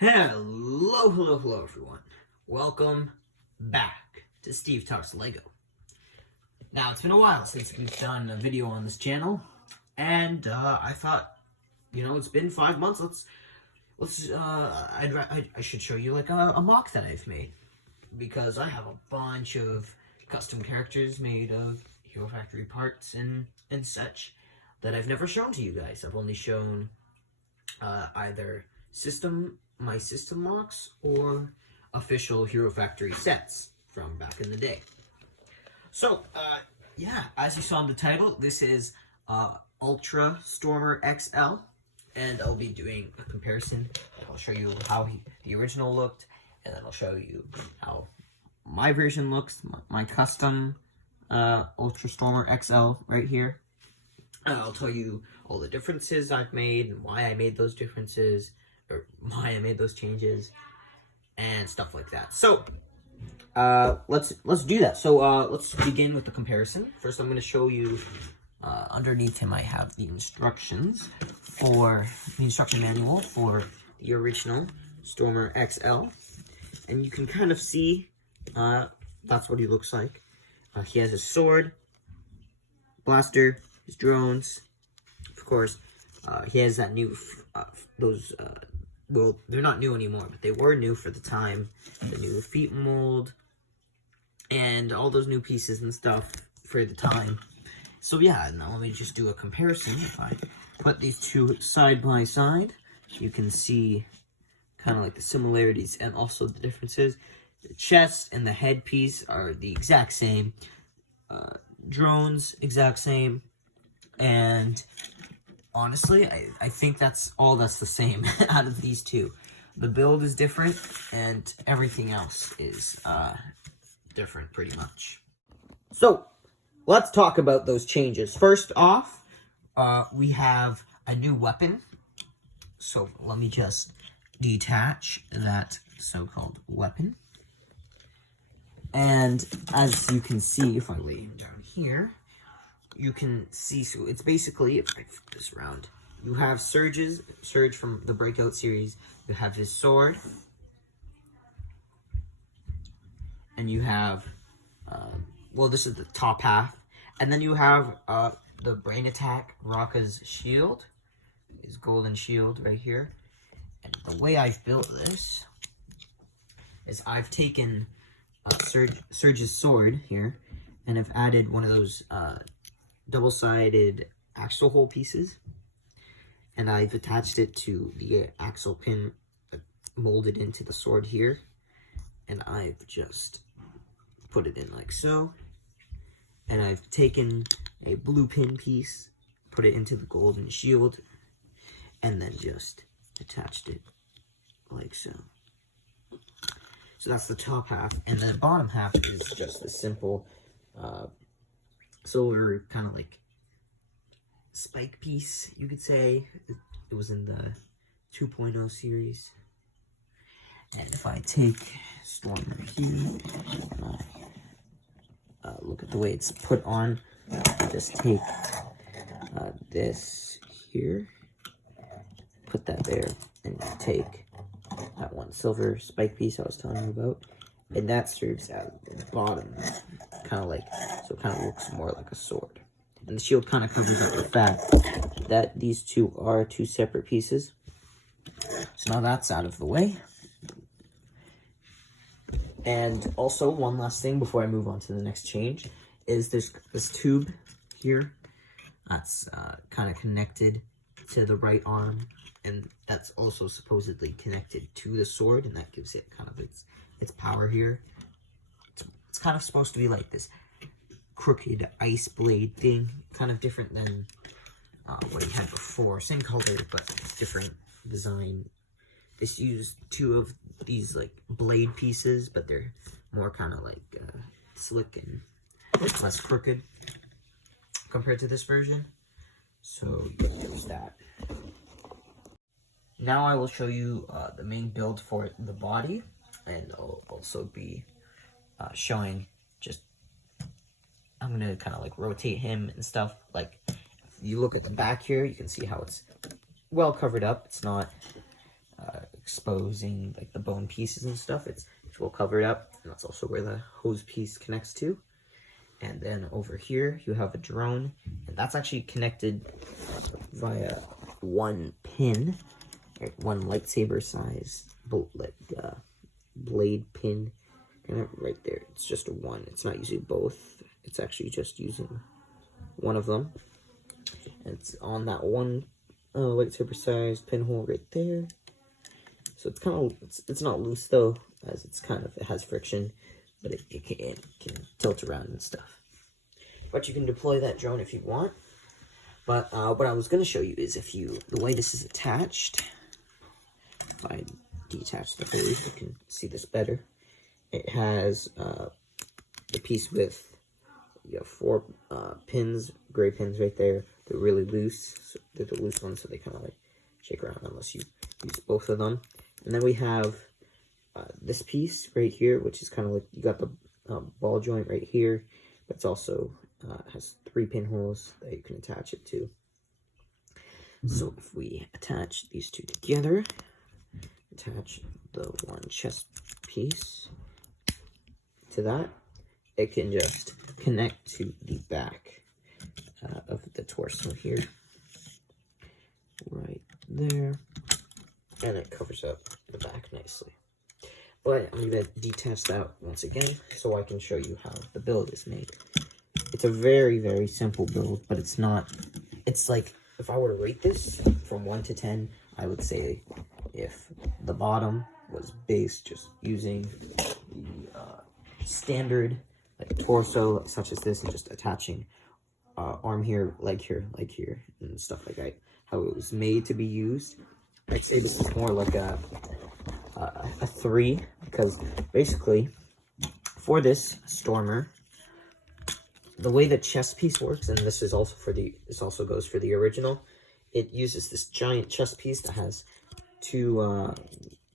Hello everyone. Welcome back to Steve Talks Lego. Now, it's been a while since we've done a video on this channel, and I thought, it's been 5 months, I should show you like a MOC that I've made, because I have a bunch of custom characters made of Hero Factory parts and such that I've never shown to you guys. I've only shown either my system MOCs or official Hero Factory sets from back in the day. So, yeah, as you saw in the title, this is Ultra Stormer XL, and I'll be doing a comparison. I'll show you how the original looked, and then I'll show you how my version looks, my custom Ultra Stormer XL right here. I'll tell you all the differences I've made and why I made those differences, or why I made those changes, and stuff like that. So, let's do that. So, let's begin with the comparison. First, I'm going to show you, underneath him I have the instruction manual for the original Stormer XL. And you can kind of see, that's what he looks like. He has his sword, blaster, his drones, of course. He has that new, well, they're not new anymore, but they were new for the time. The new feet mold, and all those new pieces and stuff for the time. So yeah, now let me just do a comparison. If I put these two side by side, you can see kind of like the similarities and also the differences. The chest and the headpiece are the exact same. Drones, exact same. And honestly, I think that's the same out of these two. The build is different, and everything else is different pretty much. So, let's talk about those changes. First off, we have a new weapon. So, let me just detach that so-called weapon. And as you can see, if I lay him down here, you can see, so it's basically, if I flip this around, you have Surge from the Breakout series, you have his sword, and you have, well, this is the top half, and then you have the Brain Attack Raka's shield, his golden shield right here. And the way I've built this is I've taken Surge's sword here, and I've added one of those double-sided axle hole pieces, and I've attached it to the axle pin molded into the sword here, and I've just put it in like so, and I've taken a blue pin piece, put it into the golden shield, and then just attached it like so. So that's the top half, and the bottom half is just a simple silver kind of like spike piece, you could say. It was in the 2.0 series. And if I take Stormer here, look at the way it's put on. Just take this here, put that there, and take that one silver spike piece I was telling you about, and that serves as the bottom, kind of like, so it kind of looks more like a sword. And the shield kind of covers up the fact that these two are two separate pieces. So now that's out of the way. And also, one last thing before I move on to the next change, is there's this tube here that's kind of connected to the right arm, and that's also supposedly connected to the sword, and that gives it kind of its power here. It's kind of supposed to be like this crooked ice blade thing, kind of different than what he had before. Same color, but different design. This used two of these like blade pieces, but they're more kind of like slick and less crooked compared to this version. So there's that. Now I will show you the main build for the body, and I'll also be showing just, I'm going to kind of like rotate him and stuff. Like, if you look at the back here, you can see how it's well covered up. It's not exposing like the bone pieces and stuff. It's well covered up, and that's also where the hose piece connects to. And then over here you have a drone, and that's actually connected via one pin, one lightsaber size blade pin, kind of right there. It's just a one. It's not using both. It's actually just using one of them. And it's on that one lightsaber sized pinhole right there. So it's kind of, it's not loose though, as it's kind of, it has friction, but it can tilt around and stuff. But you can deploy that drone if you want. But what I was going to show you is the way this is attached. If I detach the hose, you can see this better. It has the piece with, you have 4 pins, gray pins right there. They're really loose. So they're the loose ones, so they kind of like shake around unless you use both of them. And then we have this piece right here, which is kind of like, you got the ball joint right here, but it's also has 3 pinholes that you can attach it to. So if we attach these two together, attach the one chest piece to that, it can just connect to the back of the torso here, right there, and it covers up the back nicely. But I'm going to detach that once again so I can show you how the build is made. It's a very, very simple build, but it's not, it's like, if I were to rate this from 1 to 10, I would say if the bottom was based just using the standard like torso such as this, and just attaching arm here, leg here, and stuff like that, how it was made to be used, I'd say this is more like a 3, because basically for this Stormer, the way the chest piece works, and this is also this also goes for the original, it uses this giant chest piece that has 2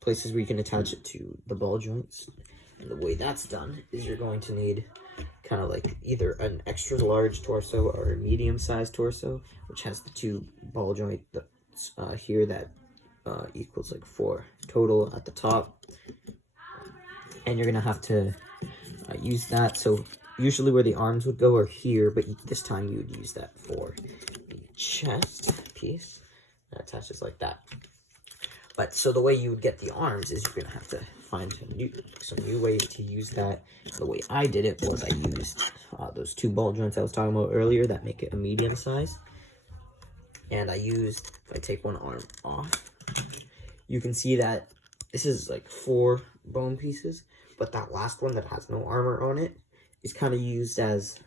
places where you can attach it to the ball joints. And the way that's done is you're going to need kind of like either an extra large torso or a medium-sized torso, which has the 2 ball joints here that equals like 4 total at the top. And you're gonna have to use that. So usually where the arms would go are here, but this time you would use that for the chest piece. That attaches like that. But so the way you would get the arms is you're gonna have to find some new ways to use that. The way I did it was I used those 2 ball joints I was talking about earlier that make it a medium size. And I used, if I take one arm off, you can see that this is like 4 bone pieces, but that last one that has no armor on it is kind of used as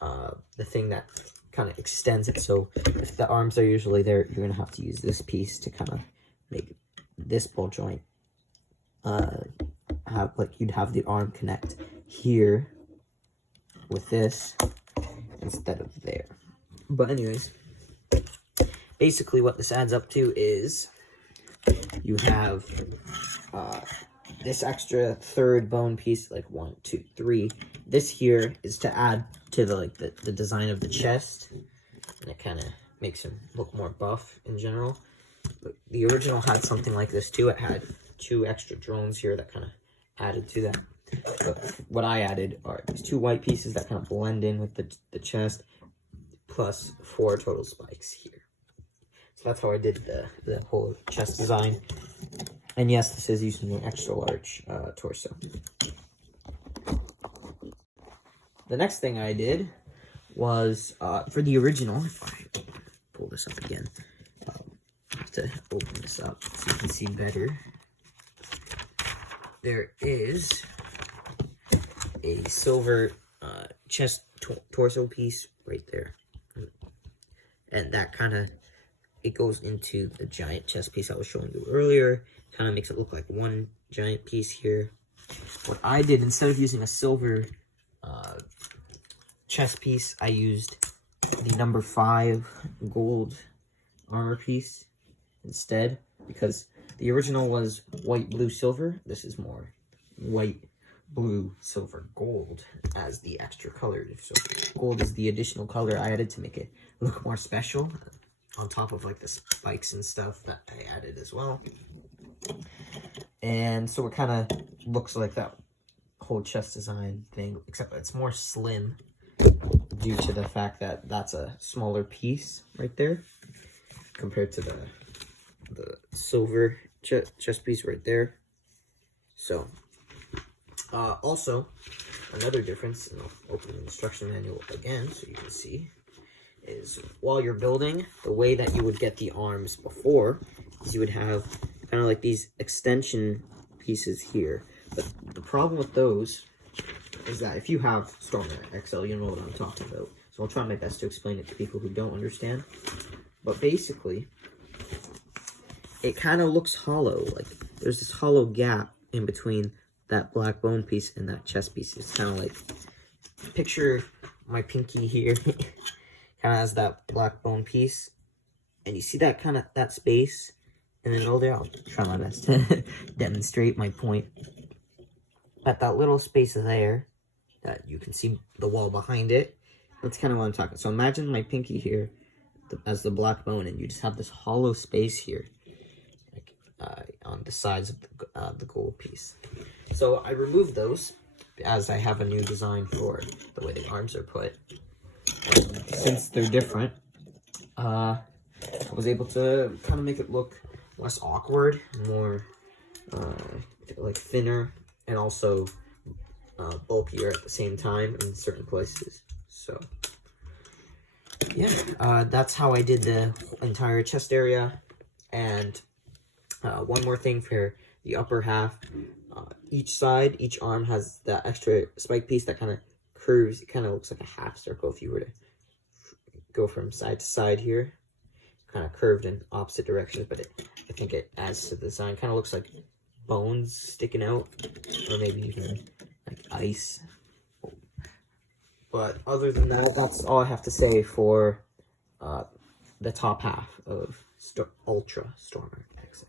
the thing that kind of extends it. So if the arms are usually there, you're gonna have to use this piece to kind of make this ball joint have, like, you'd have the arm connect here with this instead of there. But anyways, basically what this adds up to is you have this extra 3rd bone piece, like 1, 2, 3. This here is to add to the design of the chest, and it kind of makes him look more buff in general. But the original had something like this too. It had 2 extra drones here that kind of added to that. But what I added are these 2 white pieces that kind of blend in with the chest, plus 4 total spikes here. So that's how I did the whole chest design. And yes, this is using an extra large torso. The next thing I did was, for the original, if I pull this up again, I have to open this up so you can see better. There is a silver chest torso piece right there. And that kind of, it goes into the giant chest piece I was showing you earlier. Kind of makes it look like one giant piece here. What I did, instead of using a silver chest piece, I used the number 5 gold armor piece instead, because the original was white, blue, silver. This is more white, blue, silver, gold as the extra color. So gold is the additional color I added to make it look more special. on top of like the spikes and stuff that I added as well. And so it kind of looks like that whole chest design thing, except it's more slim due to the fact that that's a smaller piece right there compared to the silver chest piece right there. So also another difference, and I'll open the instruction manual again so you can see, is while you're building, the way that you would get the arms before is you would have kind of like these extension pieces here. But the problem with those is that if you have Stormer XL, you know what I'm talking about. So I'll try my best to explain it to people who don't understand. But basically, it kind of looks hollow. Like there's this hollow gap in between that black bone piece and that chest piece. It's kind of like, picture my pinky here. Kind of has that black bone piece. And you see that kind of, that space in the middle there? I'll try my best to demonstrate my point. At that little space there, that you can see the wall behind it, that's kind of what I'm talking. So imagine my pinky here as the black bone, and you just have this hollow space here, like on the sides of the gold piece. So I removed those as I have a new design for the way the arms are put. And since they're different, I was able to kind of make it look less awkward, more like thinner, and also bulkier at the same time in certain places. So yeah, that's how I did the entire chest area. And one more thing for the upper half, each side, each arm has that extra spike piece that kind of curves. It kind of looks like a half circle if you were to go from side to side here. Kind of curved in opposite directions, but I think it adds to the design. Kind of looks like bones sticking out, or maybe even like ice. But other than that, that's all I have to say for the top half of Ultra Stormer XL.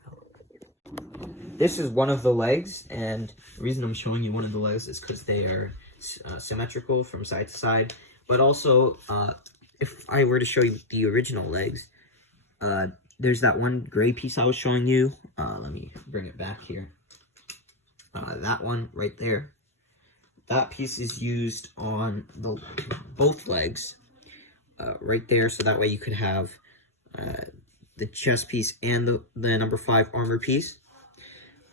This is one of the legs, and the reason I'm showing you one of the legs is because they are symmetrical from side to side. But also, if I were to show you the original legs, there's that one gray piece I was showing you. Let me bring it back here. That one right there. That piece is used on both legs right there. So that way you could have the chest piece and the number 5 armor piece.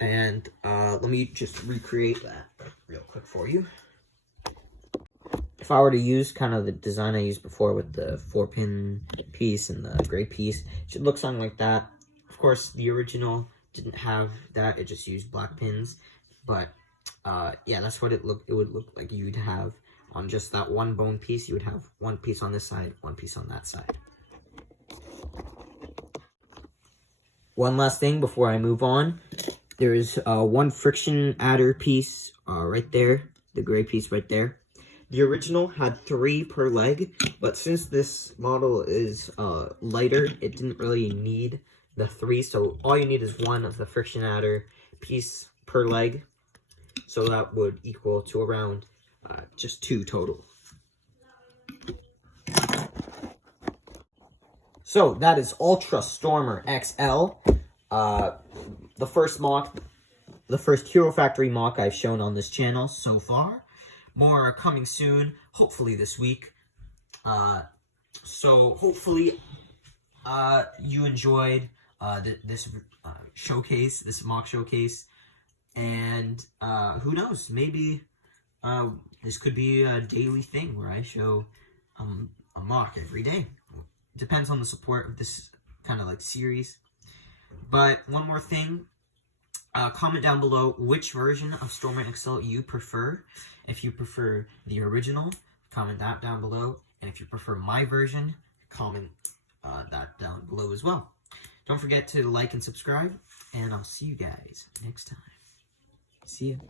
And let me just recreate that real quick for you. If I were to use kind of the design I used before with the 4-pin piece and the gray piece, it should look something like that. Of course, the original didn't have that. It just used black pins. But, yeah, that's what it would look like. You'd have on just that one bone piece, you would have one piece on this side, one piece on that side. One last thing before I move on. There's one friction adder piece right there, the gray piece right there. The original had 3 per leg, but since this model is lighter, it didn't really need the 3. So all you need is 1 of the friction adder piece per leg. So that would equal to around just 2 total. So that is Ultra Stormer XL. The first MOC, the first Hero Factory MOC I've shown on this channel so far. More are coming soon, hopefully this week. So hopefully you enjoyed this showcase, this MOC showcase. And who knows, maybe this could be a daily thing where I show a MOC every day. Depends on the support of this kind of like series. But one more thing, comment down below which version of Stormer XL you prefer. If you prefer the original, comment that down below. And if you prefer my version, comment that down below as well. Don't forget to like and subscribe, and I'll see you guys next time. See you.